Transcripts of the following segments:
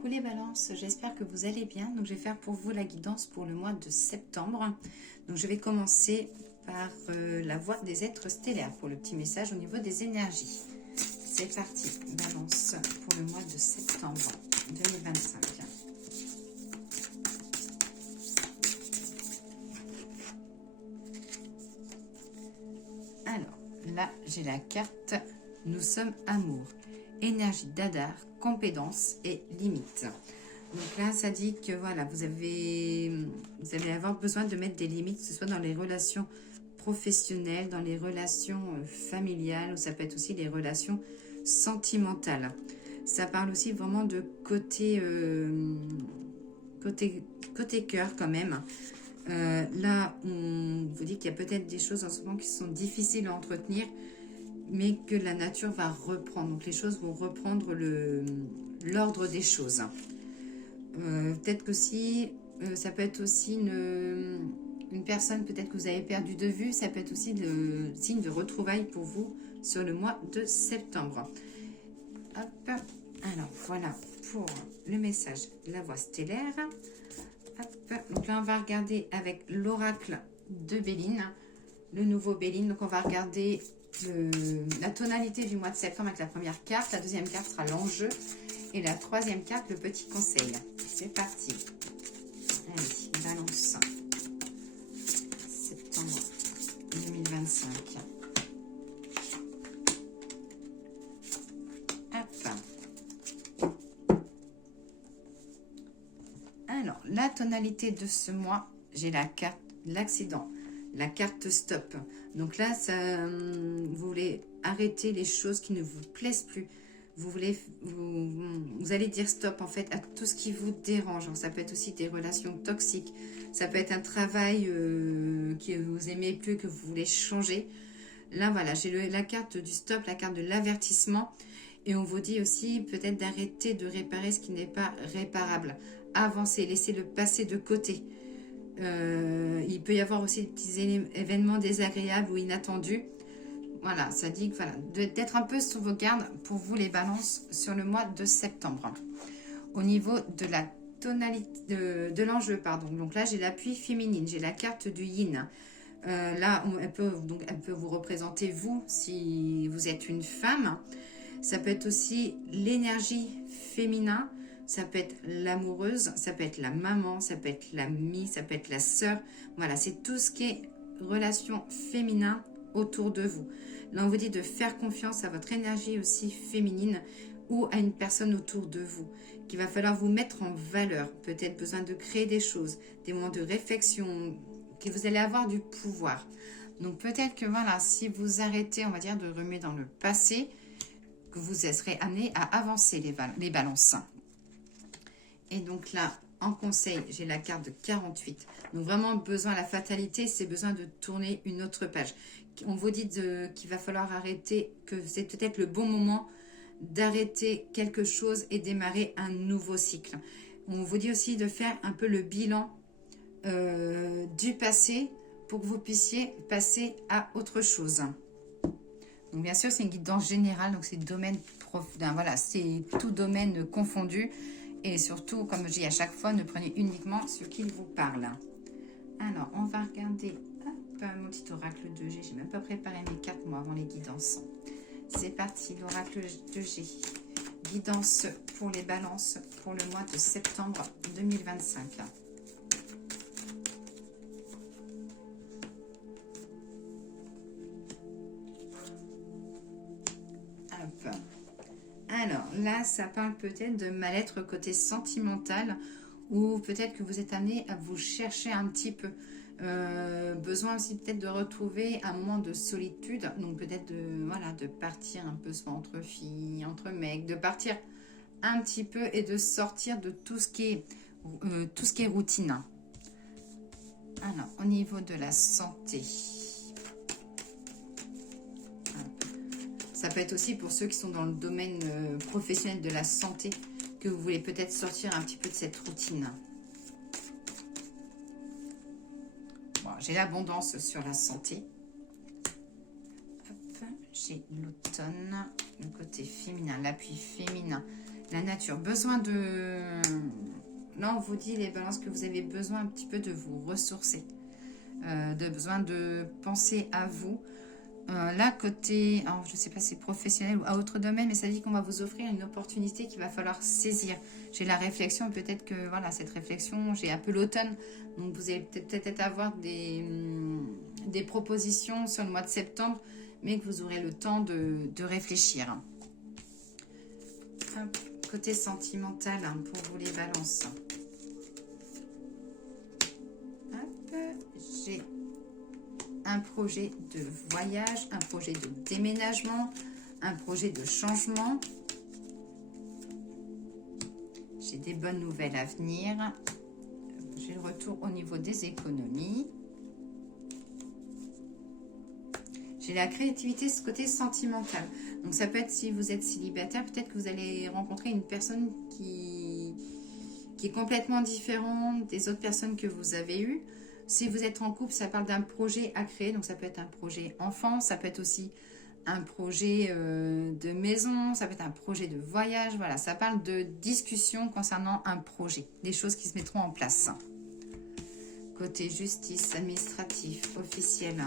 Coucou les balances, j'espère que vous allez bien. Donc je vais faire pour vous la guidance pour le mois de septembre. Donc je vais commencer par la voie des êtres stellaires pour le petit message au niveau des énergies. C'est parti, balance pour le mois de septembre 2025. Alors là j'ai la carte Nous sommes amour, énergie d'Adar, compétences et limites. Donc là, ça dit que voilà, vous allez avoir besoin de mettre des limites, que ce soit dans les relations professionnelles, dans les relations familiales, ou ça peut être aussi les relations sentimentales. Ça parle aussi vraiment de côté cœur quand même. Là, on vous dit qu'il y a peut-être des choses en ce moment qui sont difficiles à entretenir, mais que la nature va reprendre. Donc les choses vont reprendre l'ordre des choses. Peut-être qu'aussi, ça peut être aussi une personne peut-être que vous avez perdu de vue. Ça peut être aussi le signe de retrouvailles pour vous sur le mois de septembre. Hop. Alors voilà pour le message de la voie stellaire. Hop. Donc là, on va regarder avec l'oracle de Béline, le nouveau Béline. Donc on va regarder la tonalité du mois de septembre avec la première carte. La deuxième carte sera l'enjeu. Et la troisième carte, le petit conseil. C'est parti. Allez, balance. Septembre 2025. Hop. Alors, la tonalité de ce mois, j'ai la carte l'accident. La carte stop. Donc là, vous voulez arrêter les choses qui ne vous plaisent plus. Vous allez dire stop en fait à tout ce qui vous dérange. Donc, ça peut être aussi des relations toxiques. Ça peut être un travail que vous aimez plus, que vous voulez changer. Là, voilà, j'ai la carte du stop, la carte de l'avertissement. Et on vous dit aussi peut-être d'arrêter de réparer ce qui n'est pas réparable. Avancer, laisser le passé de côté. Il peut y avoir aussi des petits événements désagréables ou inattendus. Voilà, ça dit voilà, d'être un peu sur vos gardes pour vous les balances sur le mois de septembre. Au niveau de la tonalité de l'enjeu, pardon. Donc là, j'ai l'appui féminine, j'ai la carte du yin. Là, elle peut vous représenter vous si vous êtes une femme. Ça peut être aussi l'énergie féminin. Ça peut être l'amoureuse, ça peut être la maman, ça peut être l'amie, ça peut être la sœur. Voilà, c'est tout ce qui est relation féminin autour de vous. Là, on vous dit de faire confiance à votre énergie aussi féminine ou à une personne autour de vous, qu'il va falloir vous mettre en valeur. Peut-être besoin de créer des choses, des moments de réflexion, que vous allez avoir du pouvoir. Donc peut-être que voilà, si vous arrêtez, on va dire, de remuer dans le passé, que vous serez amené à avancer les balances. Et donc là, en conseil, j'ai la carte de 48. Donc vraiment besoin, la fatalité, c'est besoin de tourner une autre page. On vous dit qu'il va falloir arrêter, que c'est peut-être le bon moment d'arrêter quelque chose et démarrer un nouveau cycle. On vous dit aussi de faire un peu le bilan du passé pour que vous puissiez passer à autre chose. Donc bien sûr, c'est une guidance générale, donc c'est domaine voilà, c'est tout domaine confondu. Et surtout, comme je dis à chaque fois, ne prenez uniquement ce qu'il vous parle. Alors, on va regarder mon petit oracle de G. J'ai même pas préparé mes cartes, moi, avant les guidances. C'est parti, l'oracle de G. Guidance pour les balances pour le mois de septembre 2025. Hop. Alors là, ça parle peut-être de mal-être côté sentimental ou peut-être que vous êtes amené à vous chercher un petit peu. Besoin aussi peut-être de retrouver un moment de solitude. Donc peut-être de partir un peu soit entre filles, entre mecs, de partir un petit peu et de sortir de tout ce qui est routine. Alors, au niveau de la santé... Ça peut être aussi pour ceux qui sont dans le domaine professionnel de la santé, que vous voulez peut-être sortir un petit peu de cette routine. Bon, j'ai l'abondance sur la santé. Hop, j'ai l'automne, le côté féminin, l'appui féminin. La nature, besoin de... Là, on vous dit, les balances, que vous avez besoin un petit peu de vous ressourcer. De besoin de penser à vous. Là, côté, alors, je ne sais pas si c'est professionnel ou à autre domaine, mais ça dit qu'on va vous offrir une opportunité qu'il va falloir saisir. J'ai la réflexion, peut-être que, voilà, cette réflexion, j'ai un peu l'automne, donc vous allez peut-être avoir des propositions sur le mois de septembre, mais que vous aurez le temps de réfléchir. Hop, côté sentimental, hein, pour vous les balances. Hop, j'ai un projet de voyage, un projet de déménagement, un projet de changement. J'ai des bonnes nouvelles à venir. J'ai le retour au niveau des économies. J'ai la créativité, ce côté sentimental. Donc ça peut être, si vous êtes célibataire, peut-être que vous allez rencontrer une personne qui est complètement différente des autres personnes que vous avez eues. Si vous êtes en couple, ça parle d'un projet à créer. Donc ça peut être un projet enfant, ça peut être aussi un projet de maison, ça peut être un projet de voyage. Voilà, ça parle de discussion concernant un projet, des choses qui se mettront en place. Côté justice, administratif, officiel.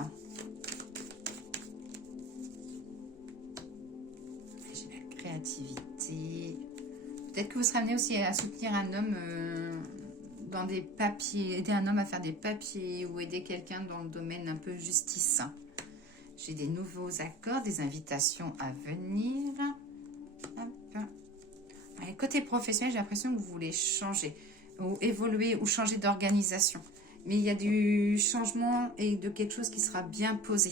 J'ai la créativité. Peut-être que vous serez amené aussi à soutenir un homme dans des papiers, aider un homme à faire des papiers ou aider quelqu'un dans le domaine un peu justice. J'ai des nouveaux accords, des invitations à venir. Hop. Allez, côté professionnel, j'ai l'impression que vous voulez changer ou évoluer ou changer d'organisation. Mais il y a du changement et de quelque chose qui sera bien posé.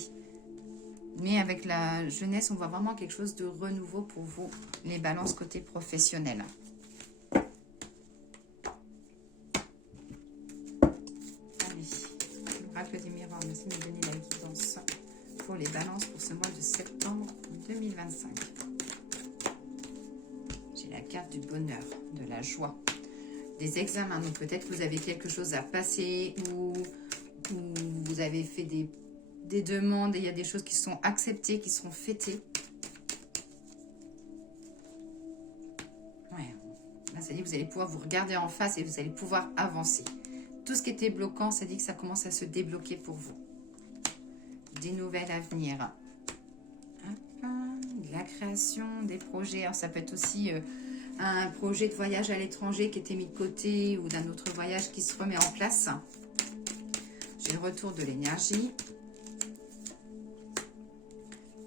Mais avec la jeunesse, on voit vraiment quelque chose de renouveau pour vous, les balances côté professionnel. L'oracle des miroirs, merci de me donner la guidance pour les balances pour ce mois de septembre 2025. J'ai la carte du bonheur, de la joie, des examens. Donc peut-être que vous avez quelque chose à passer ou vous avez fait des demandes et il y a des choses qui sont acceptées, qui seront fêtées. Ouais. Là, ça dit que vous allez pouvoir vous regarder en face et vous allez pouvoir avancer. Tout ce qui était bloquant, ça dit que ça commence à se débloquer pour vous. Des nouvelles à venir. Hop, de la création, des projets. Alors, ça peut être aussi un projet de voyage à l'étranger qui était mis de côté ou d'un autre voyage qui se remet en place. J'ai le retour de l'énergie.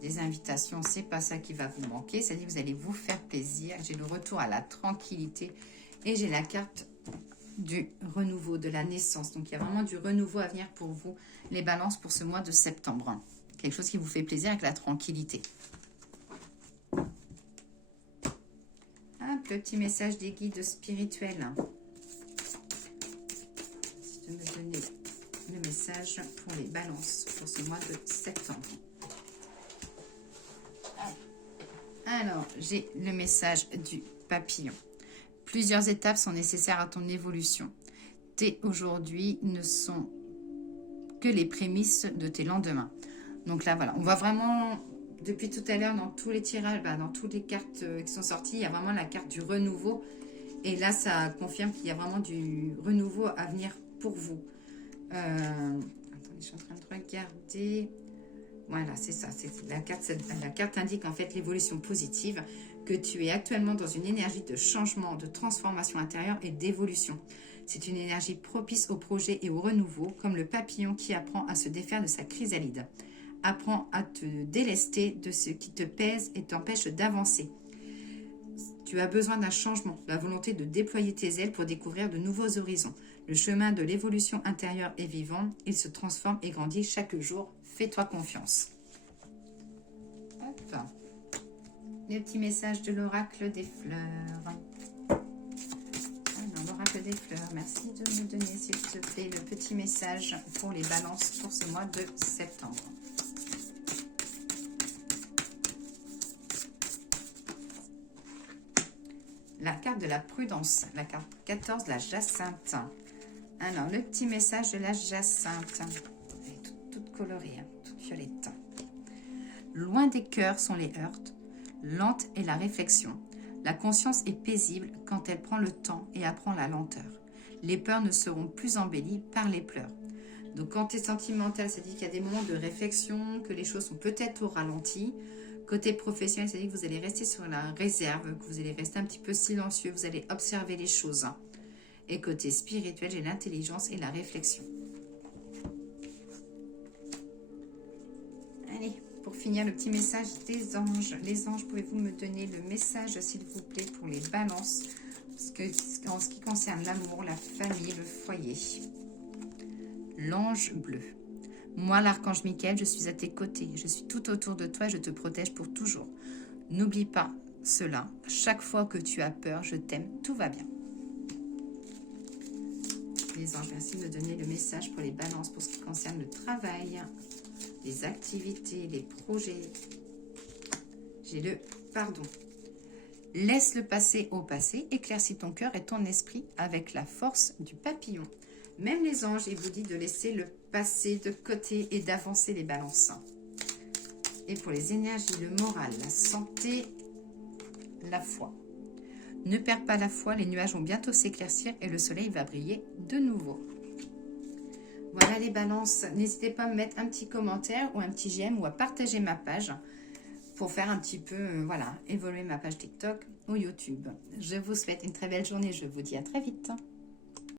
Des invitations, c'est pas ça qui va vous manquer. Ça dit que vous allez vous faire plaisir. J'ai le retour à la tranquillité. Et j'ai la carte du renouveau, de la naissance. Donc, il y a vraiment du renouveau à venir pour vous, les balances, pour ce mois de septembre. Quelque chose qui vous fait plaisir avec la tranquillité. Hop, le petit message des guides spirituels. De me donner le message pour les balances pour ce mois de septembre. Alors, j'ai le message du papillon. Plusieurs étapes sont nécessaires à ton évolution. Tes aujourd'hui ne sont que les prémices de tes lendemains. Donc là, voilà, on voit vraiment, depuis tout à l'heure, dans tous les tirages, dans toutes les cartes qui sont sorties, il y a vraiment la carte du renouveau. Et là, ça confirme qu'il y a vraiment du renouveau à venir pour vous. Attendez, je suis en train de regarder. Voilà, c'est ça. La carte indique en fait l'évolution positive, que tu es actuellement dans une énergie de changement, de transformation intérieure et d'évolution. C'est une énergie propice au projet et au renouveau, comme le papillon qui apprend à se défaire de sa chrysalide. Apprends à te délester de ce qui te pèse et t'empêche d'avancer. Tu as besoin d'un changement, la volonté de déployer tes ailes pour découvrir de nouveaux horizons. Le chemin de l'évolution intérieure est vivant, il se transforme et grandit chaque jour. Fais-toi confiance. Hop. Les petits messages de l'oracle des fleurs. Alors, l'oracle des fleurs, merci de me donner, s'il te plaît, le petit message pour les balances pour ce mois de septembre. La carte de la prudence, la carte 14, la jacinthe. Alors, le petit message de la jacinthe. Elle est toute colorée, hein, toute violette. Loin des cœurs sont les heurts, lente est la réflexion. La conscience est paisible quand elle prend le temps et apprend la lenteur. Les peurs ne seront plus embellies par les pleurs. Donc quand tu es sentimental, ça dit qu'il y a des moments de réflexion, que les choses sont peut-être au ralenti. Côté professionnel, ça dit que vous allez rester sur la réserve, que vous allez rester un petit peu silencieux, vous allez observer les choses. Et côté spirituel, j'ai l'intelligence et la réflexion. Allez, pour finir, le petit message des anges. Les anges, pouvez-vous me donner le message, s'il vous plaît, pour les balances, en ce qui concerne l'amour, la famille, le foyer. L'ange bleu. Moi, l'archange Michael, je suis à tes côtés. Je suis tout autour de toi et je te protège pour toujours. N'oublie pas cela. Chaque fois que tu as peur, je t'aime, tout va bien. Les anges, merci de me donner le message pour les balances, pour ce qui concerne le travail, les activités, les projets. J'ai le pardon. Laisse le passé au passé, éclaircis ton cœur et ton esprit avec la force du papillon. Même les anges, ils vous disent de laisser le passé de côté et d'avancer les balances. Et pour les énergies, le moral, la santé, la foi. Ne perds pas la foi, les nuages vont bientôt s'éclaircir et le soleil va briller de nouveau. Voilà les balances. N'hésitez pas à me mettre un petit commentaire ou un petit j'aime ou à partager ma page pour faire un petit peu, voilà, évoluer ma page TikTok ou YouTube. Je vous souhaite une très belle journée. Je vous dis à très vite.